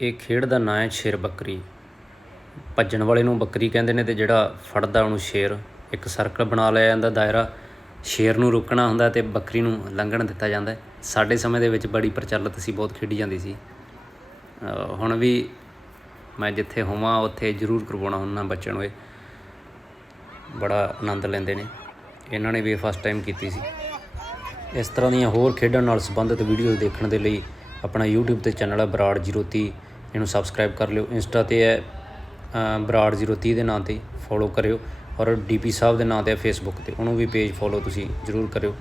ਇਹ ਖੇਡ ਦਾ ਨਾਂ ਹੈ ਸ਼ੇਰ ਬੱਕਰੀ। ਭੱਜਣ ਵਾਲੇ ਨੂੰ ਬੱਕਰੀ ਕਹਿੰਦੇ ਨੇ ਤੇ ਜਿਹੜਾ ਫੜਦਾ ਉਹਨੂੰ ਸ਼ੇਰ। ਇੱਕ ਸਰਕਲ ਬਣਾ ਲਿਆ ਜਾਂਦਾ, ਦਾਇਰਾ ਸ਼ੇਰ ਨੂੰ ਰੁਕਣਾ ਹੁੰਦਾ ਤੇ ਬੱਕਰੀ ਨੂੰ ਲੰਘਣ ਦਿੱਤਾ ਜਾਂਦਾ। ਸਾਡੇ ਸਮੇਂ ਦੇ ਵਿੱਚ ਬੜੀ ਪ੍ਰਚਲਿਤ ਸੀ, ਬਹੁਤ ਖੇਡੀ ਜਾਂਦੀ ਸੀ। ਹੁਣ ਵੀ ਮੈਂ ਜਿੱਥੇ ਹੋਵਾਂ, ਉੱਥੇ ਜ਼ਰੂਰ ਕਰਵਾਉਣਾ ਹੁੰਦਾ ਬੱਚਿਆਂ ਨੂੰ ਇਹ। ਬੜਾ ਆਨੰਦ ਲੈਂਦੇ ਨੇ। ਇਹਨਾਂ ਨੇ ਵੀ ਫਸਟ ਟਾਈਮ ਕੀਤੀ ਸੀ। ਇਸ ਤਰ੍ਹਾਂ ਦੀਆਂ ਹੋਰ ਖੇਡਾਂ ਨਾਲ ਸੰਬੰਧਿਤ ਵੀਡੀਓਜ਼ ਦੇਖਣ ਦੇ ਲਈ ਆਪਣਾ YouTube ਤੇ ਚੈਨਲ ਹੈ ਬਰਾੜ 030 ਇਹਨੂੰ ਸਬਸਕ੍ਰਾਈਬ ਕਰ ਲਿਓ। ਇੰਸਟਾ ਤੇ ਹੈ ਬਰਾੜ 030 ਦੇ ਨਾਂ ਤੇ ਫੋਲੋ ਕਰਿਓ ਔਰ ਡੀਪੀ ਸਾਹਿਬ ਦੇ ਨਾਂ ਤੇ ਹੈ ਫੇਸਬੁੱਕ ਤੇ। ਉਹਨੂੰ ਵੀ ਪੇਜ ਫੋਲੋ ਤੁਸੀਂ ਜ਼ਰੂਰ ਕਰਿਓ।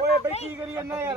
ਓਏ ਬਈ ਕੀ ਕਰੀ ਜਾਂਦਾ ਯਾਰ?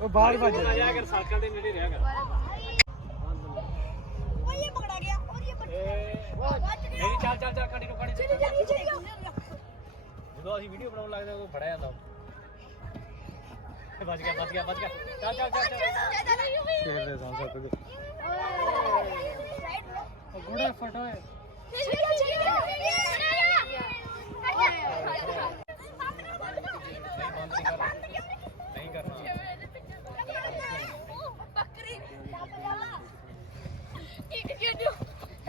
ਉਹ ਬਾਹਰ ਭੱਜ ਜਾ ਕਰ ਸਾਈਕਲ ਦੇ ਨੇੜੇ ਰਿਹਾ ਕਰ ਮੇਰੀ ਚੱਲ ਚੱਲ ਚੱਲ ਕਾੜੀ ਨੂੰ ਕਾੜੀ ਜਦੋਂ ਅਸੀਂ ਵੀਡੀਓ ਬਣਾਉਣ ਲੱਗਦੇ ਉਹ ਫੜਿਆ ਜਾਂਦਾ। ਬਚ ਗਿਆ ਬਚ ਗਿਆ ਬਚ ਗਿਆ। ਚੱਲ ਚੱਲ ਚੱਲ ਖੇਡਦੇ ਸਾਂ ਸੱਤ ਦੇ ਗੋੜਾ ਫਟ ਓਏ ਨਹੀਂ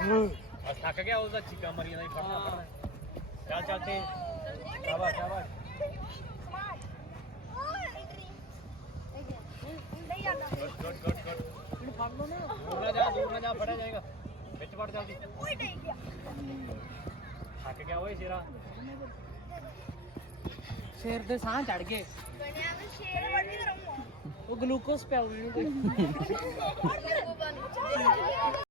ਬਸ ਥੱਕ ਗਿਆ ਉਹਦਾ ਚੀਕਾ ਮਰੀ ਜਾਂਦਾ ਫੜਨਾ ਫੜਨਾ ਚੱਲ ਚੱਲ ਤੇ। ਸ਼ਾਬਾਸ਼ ਸ਼ਾਬਾਸ਼। ਗੁੱਡ ਗੁੱਡ ਗੁੱਡ ਦੂਰ ਨਾ ਜਾ, ਦੂਰ ਨਾ ਜਾ, ਫੜਿਆ ਜਾਏਗਾ। ਵਿੱਚ ਵੜ ਜਲਦੀ। ਥੱਕ ਗਿਆ ਓਏ ਸ਼ੇਰਾ। ਸ਼ੇਰ ਦੇ ਸਾਹ ਚੜ ਗਏ। ਉਹ ਗਲੂਕੋਸ ਪਿਆਉ ਇਹਨੂੰ ਕੋਈ